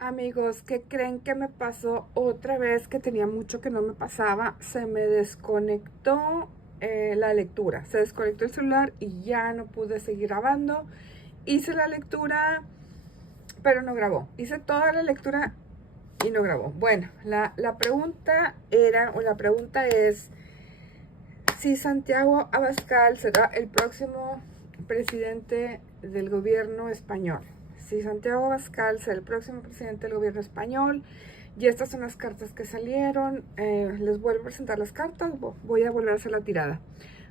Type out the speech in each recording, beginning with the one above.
Amigos, ¿qué creen que me pasó otra vez que tenía mucho que no me pasaba? Se me desconectó la lectura. Se desconectó el celular y ya no pude seguir grabando. Hice la lectura, pero no grabó. Hice toda la lectura y no grabó. Bueno, la pregunta era, o la pregunta es, si Santiago Abascal será el próximo presidente del gobierno español. Si Santiago Abascal será el próximo presidente del gobierno español. Y estas son las cartas que salieron. Les vuelvo a presentar las cartas. Voy a volver a hacer la tirada.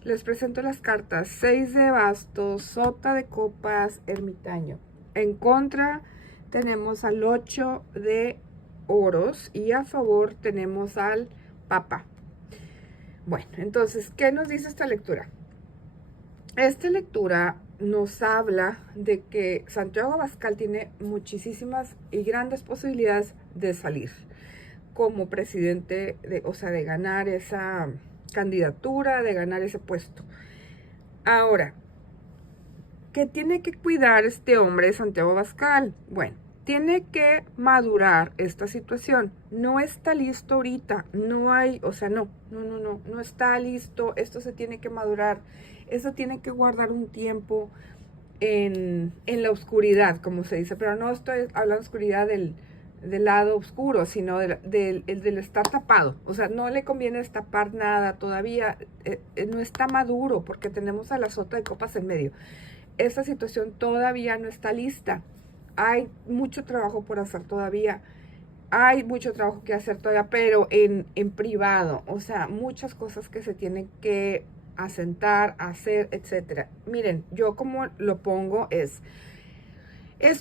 Les presento las cartas. 6 de bastos, sota de copas, ermitaño. En contra tenemos al 8 de oros y a favor tenemos al papa. Bueno, entonces, ¿qué nos dice esta lectura? Esta lectura nos habla de que Santiago Abascal tiene muchísimas y grandes posibilidades de salir como presidente, o sea, de ganar esa candidatura, de ganar ese puesto. Ahora, ¿qué tiene que cuidar este hombre, Santiago Abascal? Bueno, tiene que madurar esta situación. No está listo ahorita, no hay, o sea, no está listo, esto se tiene que madurar, esto tiene que guardar un tiempo en la oscuridad, como se dice, pero no estoy hablando de oscuridad del lado oscuro, sino del estar tapado. O sea, no le conviene destapar nada todavía, no está maduro porque tenemos a la sota de copas en medio. Esta situación todavía no está lista. Hay mucho trabajo por hacer todavía. Hay mucho trabajo que hacer todavía, pero en privado. O sea, muchas cosas que se tienen que asentar, hacer, etcétera. Miren, yo como lo pongo es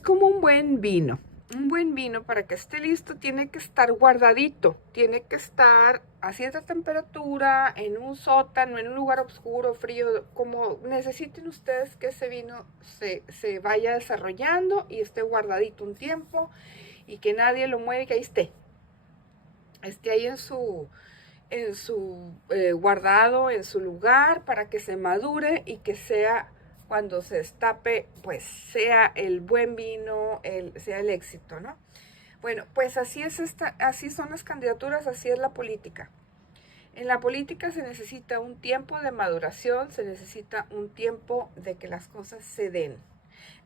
como un buen vino. Un buen vino para que esté listo tiene que estar guardadito, tiene que estar a cierta temperatura, en un sótano, en un lugar oscuro, frío, como necesiten ustedes que ese vino se vaya desarrollando y esté guardadito un tiempo y que nadie lo mueva y que ahí esté ahí en su guardado, en su lugar, para que se madure y que sea cuando se destape, pues sea el buen vino, sea el éxito, ¿no? Bueno, pues así son las candidaturas, así es la política. En la política se necesita un tiempo de maduración, se necesita un tiempo de que las cosas se den,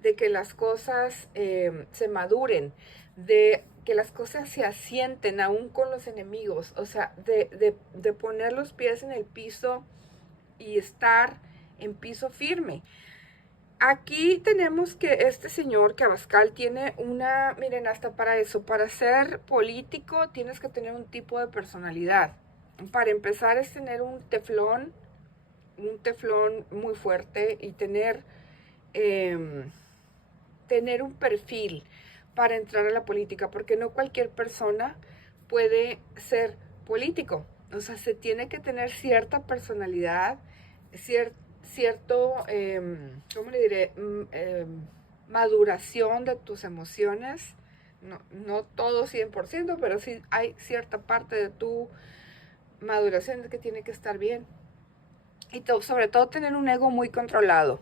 de que las cosas se maduren, de que las cosas se asienten aún con los enemigos, o sea, de poner los pies en el piso y estar en piso firme. Aquí tenemos que este señor, que Abascal, tiene miren, hasta para eso, para ser político tienes que tener un tipo de personalidad. Para empezar es tener un teflón muy fuerte y tener un perfil para entrar a la política, porque no cualquier persona puede ser político. O sea, se tiene que tener cierta personalidad, cierto, ¿cómo le diré? Maduración de tus emociones. No todo 100%, pero sí hay cierta parte de tu maduración que tiene que estar bien. Y sobre todo tener un ego muy controlado,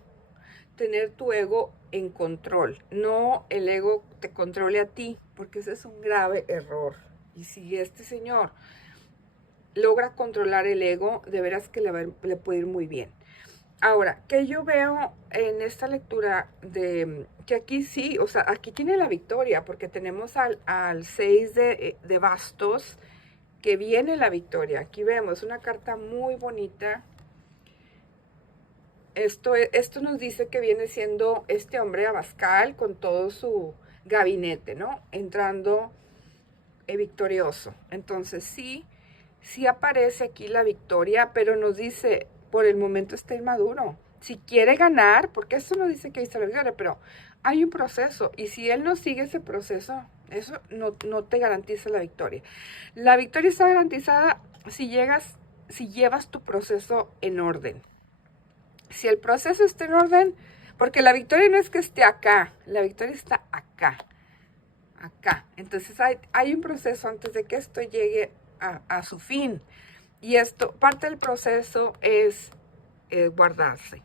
tener tu ego en control, no el ego te controle a ti, porque ese es un grave error. Y si este señor logra controlar el ego, de veras que le puede ir muy bien. Ahora, que yo veo en esta lectura de que aquí sí, o sea, aquí tiene la victoria, porque tenemos al 6 de bastos, que viene la victoria. Aquí vemos una carta muy bonita. Esto nos dice que viene siendo este hombre Abascal con todo su gabinete, ¿no? Entrando victorioso. Entonces sí aparece aquí la victoria, pero nos dice, por el momento está inmaduro. Si quiere ganar, porque esto no dice que ahí está la victoria, pero hay un proceso, y si él no sigue ese proceso, eso no te garantiza la victoria. La victoria está garantizada si llevas tu proceso en orden. Si el proceso está en orden, porque la victoria no es que esté acá, la victoria está acá. Entonces hay un proceso antes de que esto llegue a su fin. Y parte del proceso es guardarse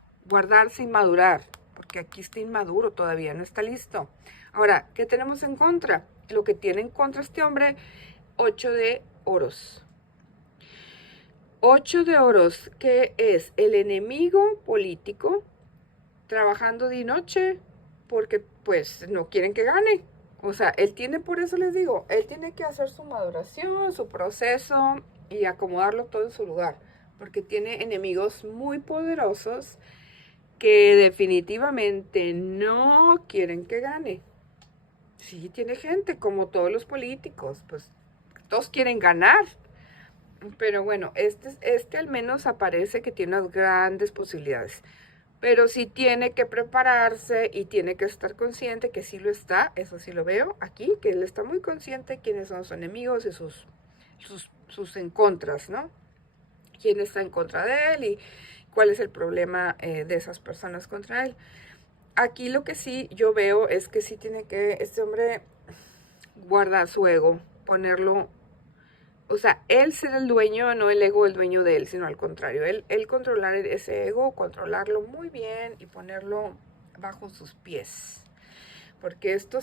y madurar, porque aquí está inmaduro todavía, no está listo. Ahora, ¿qué tenemos en contra? Lo que tiene en contra este hombre, 8 de oros. 8 de oros, que es el enemigo político trabajando de noche porque pues no quieren que gane. O sea, él tiene, por eso les digo, él tiene que hacer su maduración, su proceso y acomodarlo todo en su lugar, porque tiene enemigos muy poderosos que definitivamente no quieren que gane. Sí, tiene gente, como todos los políticos, pues todos quieren ganar. Pero bueno, este al menos aparece que tiene unas grandes posibilidades. Pero sí tiene que prepararse y tiene que estar consciente que sí lo está, eso sí lo veo aquí, que él está muy consciente de quiénes son sus enemigos y sus en contras, ¿no? Quién está en contra de él y cuál es el problema de esas personas contra él. Aquí lo que sí yo veo es que sí tiene que este hombre guardar su ego, ponerlo, o sea, él ser el dueño, no el ego el dueño de él, sino al contrario, él controlar ese ego, controlarlo muy bien y ponerlo bajo sus pies. Porque esto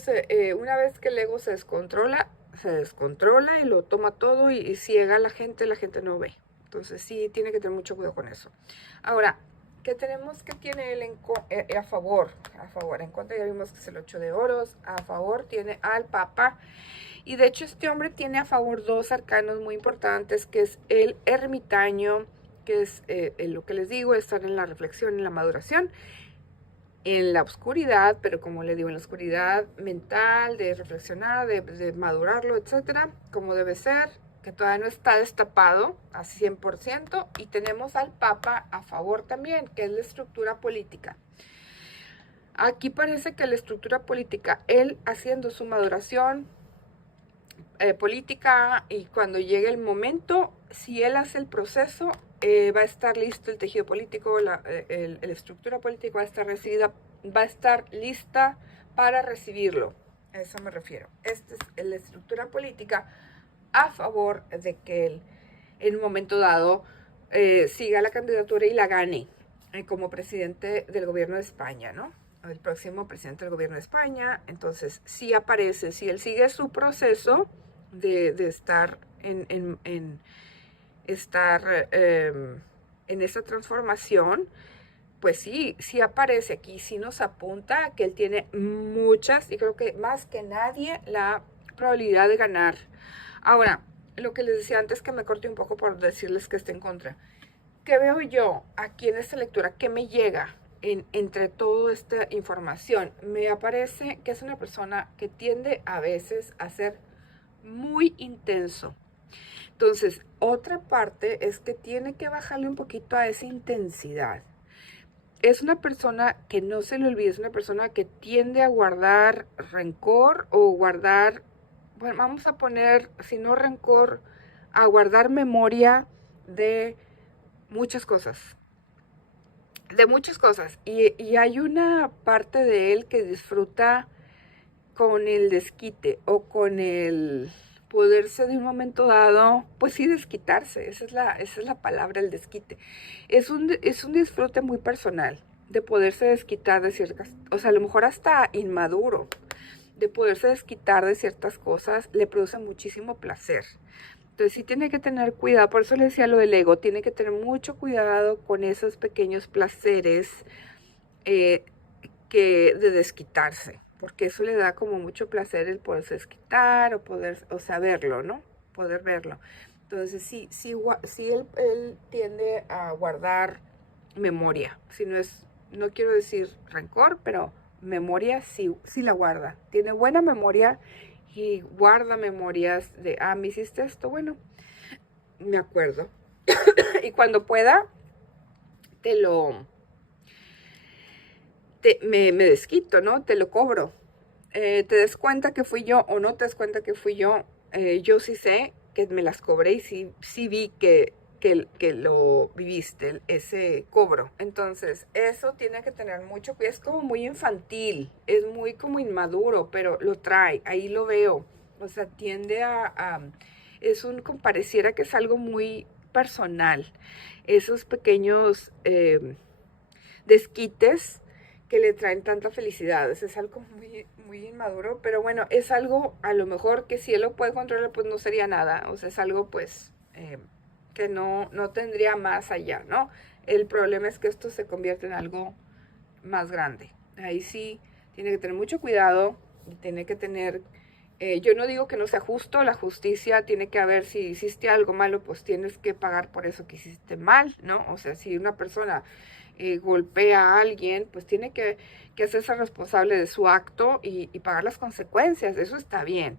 una vez que el ego se descontrola y lo toma todo y ciega a la gente no ve. Entonces sí, tiene que tener mucho cuidado con eso. Ahora, ¿qué tenemos que tiene él a favor? A favor, en contra ya vimos que es el 8 de oros, a favor tiene al Papa. Y de hecho este hombre tiene a favor dos arcanos muy importantes, que es el ermitaño, que es lo que les digo, estar en la reflexión, en la maduración, en la oscuridad, pero como le digo, en la oscuridad mental, de reflexionar, de madurarlo, etcétera, como debe ser, que todavía no está destapado a 100%, y tenemos al Papa a favor también, que es la estructura política. Aquí parece que la estructura política, él haciendo su maduración política, y cuando llegue el momento, si él hace el proceso, va a estar listo el tejido político, la estructura política va a estar lista para recibirlo. A eso me refiero. Esta es la estructura política a favor de que él, en un momento dado, siga la candidatura y la gane como presidente del gobierno de España, ¿no? El próximo presidente del gobierno de España. Entonces, si aparece, si él sigue su proceso de estar estar en esa transformación, pues sí aparece aquí, sí nos apunta que él tiene muchas, y creo que más que nadie, la probabilidad de ganar. Ahora, lo que les decía antes, que me corté un poco por decirles que está en contra. ¿Qué veo yo aquí en esta lectura? ¿Qué me llega entre toda esta información? Me aparece que es una persona que tiende a veces a ser muy intenso. Entonces, otra parte es que tiene que bajarle un poquito a esa intensidad. Es una persona que no se le olvide, es una persona que tiende a guardar rencor o guardar, bueno, vamos a poner, si no rencor, a guardar memoria de muchas cosas. De muchas cosas. Y hay una parte de él que disfruta con el desquite o con el poderse de un momento dado, pues sí, desquitarse. Esa es la palabra, el desquite. Es un disfrute muy personal de poderse desquitar de ciertas, o sea, a lo mejor hasta inmaduro, de poderse desquitar de ciertas cosas, le produce muchísimo placer. Entonces sí tiene que tener cuidado, por eso le decía lo del ego, tiene que tener mucho cuidado con esos pequeños placeres de desquitarse, porque eso le da como mucho placer el poderse desquitar o saberlo, ¿no? Poder verlo. Entonces sí él tiende a guardar memoria, si no es, no quiero decir rencor, pero memoria sí la guarda. Tiene buena memoria y guarda memorias de, me hiciste esto, bueno, me acuerdo. Y cuando pueda, me desquito, ¿no? Te lo cobro. Te des cuenta que fui yo o no te des cuenta que fui yo. Yo sí sé que me las cobré y sí vi que lo viviste, ese cobro. Entonces, eso tiene que tener mucho cuidado. Es como muy infantil, es muy como inmaduro, pero lo trae, ahí lo veo. O sea, tiende pareciera que es algo muy personal. Esos pequeños desquites que le traen tanta felicidad. Es algo muy, muy inmaduro, pero bueno, es algo a lo mejor que si él lo puede controlar, pues no sería nada. O sea, es algo pues que no tendría más allá, ¿no? El problema es que esto se convierte en algo más grande. Ahí sí tiene que tener mucho cuidado y tiene que tener, yo no digo que no sea justo, la justicia tiene que haber, si hiciste algo malo, pues tienes que pagar por eso que hiciste mal, ¿no? O sea, si una persona golpea a alguien, pues tiene que hacerse responsable de su acto y pagar las consecuencias, eso está bien,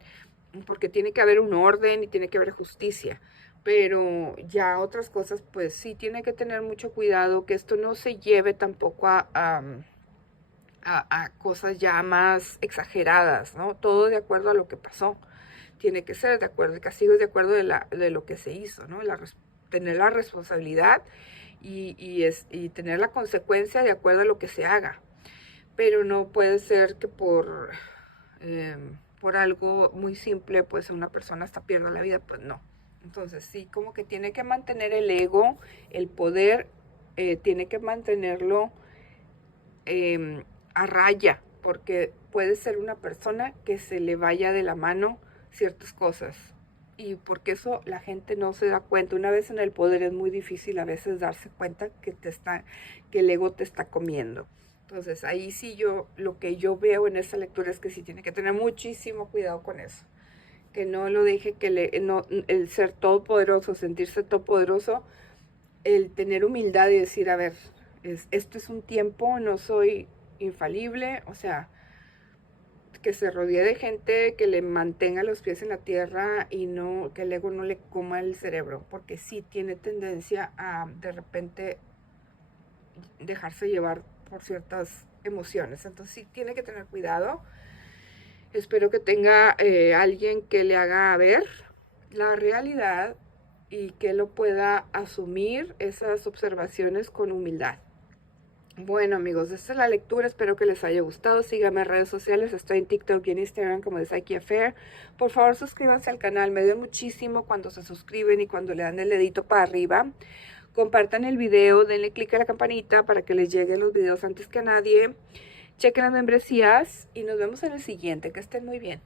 porque tiene que haber un orden y tiene que haber justicia. Pero ya otras cosas, pues sí tiene que tener mucho cuidado que esto no se lleve tampoco a cosas ya más exageradas, ¿no? Todo de acuerdo a lo que pasó. Tiene que ser de acuerdo, el castigo es de acuerdo de lo que se hizo, ¿no? Tener la responsabilidad y tener la consecuencia de acuerdo a lo que se haga. Pero no puede ser que por algo muy simple, pues una persona hasta pierda la vida, pues no. Entonces sí, como que tiene que mantener el ego, el poder, tiene que mantenerlo a raya, porque puede ser una persona que se le vaya de la mano ciertas cosas. Y porque eso la gente no se da cuenta. Una vez en el poder es muy difícil a veces darse cuenta que el ego te está comiendo. Entonces ahí sí lo que yo veo en esta lectura es que sí tiene que tener muchísimo cuidado con eso. Que no lo deje el ser todopoderoso, sentirse todopoderoso, el tener humildad y decir, a ver, esto es un tiempo, no soy infalible, o sea, que se rodee de gente que le mantenga los pies en la tierra y no que el ego no le coma el cerebro, porque sí tiene tendencia a de repente dejarse llevar por ciertas emociones. Entonces sí tiene que tener cuidado. Espero que tenga alguien que le haga ver la realidad y que lo pueda asumir esas observaciones con humildad. Bueno amigos, esta es la lectura, espero que les haya gustado. Síganme en redes sociales, estoy en TikTok y en Instagram como The Psyche Affair. Por favor suscríbanse al canal, me ayuda muchísimo cuando se suscriben y cuando le dan el dedito para arriba. Compartan el video, denle click a la campanita para que les lleguen los videos antes que a nadie. Chequen las membresías y nos vemos en el siguiente, que estén muy bien.